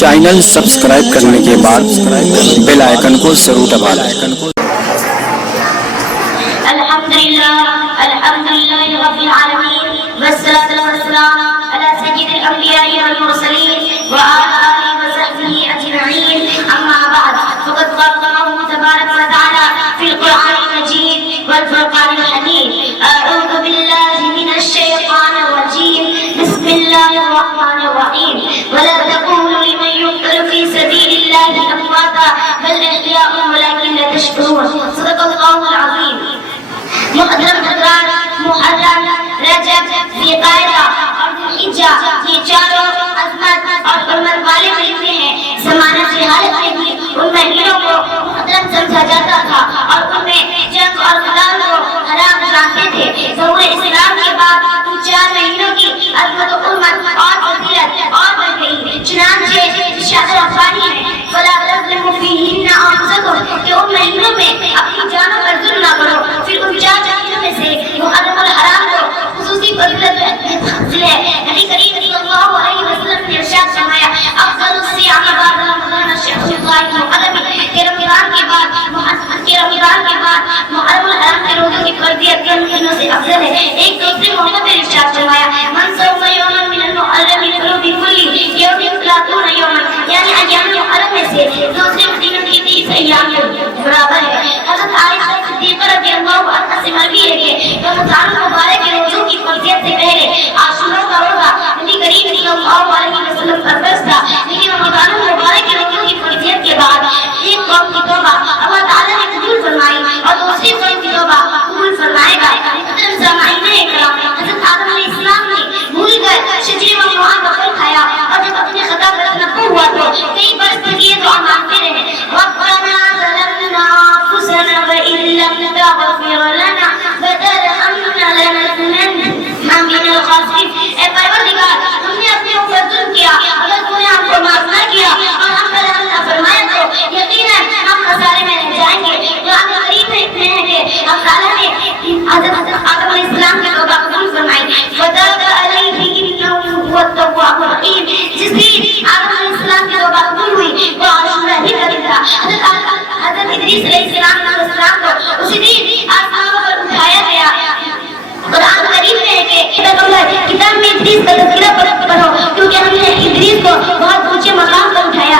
Channel subscribe کرنے کے بعد بیل آئیکن کو ضرور دبا لیں۔ الحمدللہ رب العالمین والصلاة والسلام علی سید الانبیاء والمرسلین وعلی آلہ وصحبہ اجمعین، اما بعد فقد قال اللہ تبارک وتعالی فی القرآن المجید والفرقان الحمید، اعوذ باللہ من الشیطان الرجیم، بسم اللہ الرحمن الرحیم، ولا تقولوا لمن يقتل في سبيل الله امواتا بل احياء ولكن لا تشعرون، صدق اللہ العظیم۔ محترم حضرات، محرم، رجب، ذی قعدہ اور ذی الحجہ یہ چاروں عظمت اور حرمت والے مہینے ہیں۔ زمانہ جہالت میں بھی ان مہینوں کو محترم سمجھا جاتا تھا اور ان میں جنگ اور قتال کو حرام جانتے تھے۔ ظہور اسلام کے بعد ان چار مہینوں کی عظمت و حرمت اور فضیلت اور بڑھ گئی۔ چنانچہ ارشاد ربانی ہے فلا تظلموا فیہن انفسکم کہ ان مہینوں میں اپنی جانوں پر ظلم نہ کرو۔ پھر ان چار مہینوں میں سے محرم الحرام کو خصوصی فضیلت حاصل ہے۔ نبی کریم صلی اللہ علیہ وسلم نے ارشاد فرمایا افضل الصیام بعد رمضان شهر اللہ المحرم، کہ رمضان کے بعد محرم الحرام کے روزوں کی فرضیت کے مہینوں سے افضل ہے۔ ایک دوسرے محمد نے ارشاد فرمایا من صوم یوما من المحرم فلو بكل یوم 30 یوما، یعنی ایام محرم میں سے دوسرے مہینوں کی 30 ایام کے برابر ہے۔ حضرت عائشہ صدیقہ رضی اللہ عنہا سے مروی ہے کہ رمضان مبارک کے روزوں کی فرضیت سے پہلے عاشورہ کا روزہ نبی کریم صلی اللہ علیہ وسلم پر فرض تھا، لیکن رمضان مبارک کے روزوں کی فرضیت کے بعد ایک قوم کی توبہ اللہ تعالیٰ نے قبول فرمائی اور دوسری قوم کی توبہ قبول فرمائے گا۔ محترم سامعین کرام، حضرت آدم علیہ السلام نے بھول کر شجرے ممنوعہ کا پھل کھایا اور جب اپنے خطا کا تنبہ ہوا تو کئی برس تک یہ دعا مانگتے رہے ربنا ظلمنا انفسنا وان لم تغفر لنا وترحمنا لنكونن من الخاسرین۔ اے پروردگار، ہم نے اپنے اوپر ظلم کیا، اگر تو نے ہم کو معاف نہ کیا اور ہم پر رحم نہ فرمایا تو یقیناً ہم خسارے میں رہ جائیں گے۔ قرآن کریم میں ہے کہ اللہ تعالیٰ نے حضرت آدم علیہ السلام کی توبہ قبول فرمائی۔ فتاب علیہ انہ هو التواب الرحیم، جس دن آدم علیہ السلام کی توبہ قبول ہوئی وہ عاشورہ ہی کا دن تھا۔ حضرت ادریس علیہ السلام کو اسی دن آسمانوں پر اٹھایا گیا۔ قرآن کریم میں ہے کہ کتاب میں ادریس کا تذکرہ پڑھو کیونکہ ہم نے ادریس کو بہت اونچے مقام پر اٹھایا۔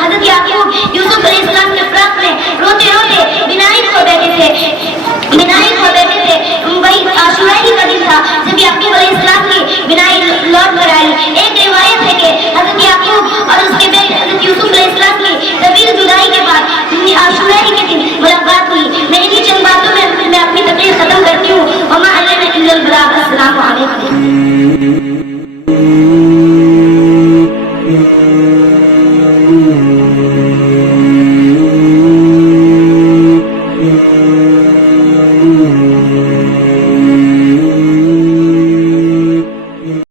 حضرت یعقوب یوسف علیہ السلام کے فراق میں روتے روتے بنائی کھو بیٹھے تھے۔ وہی عاشورہ ہی کا دن تھا جب یعقوب علیہ السلام کی بنائی لوٹ کر آئی۔ ایک روایت ہے کہ حضرت یعقوب اور اس کے بیٹے حضرت یوسف علیہ السلام کی طویل جدائی کے بعد عاشورہ ہی کے دن ملاقات ہوئی۔ میں انہی چند باتوں میں اپنی تقریر ختم کرتی ہوں۔ وما علینا الا البلاغ۔ السلام علیکم۔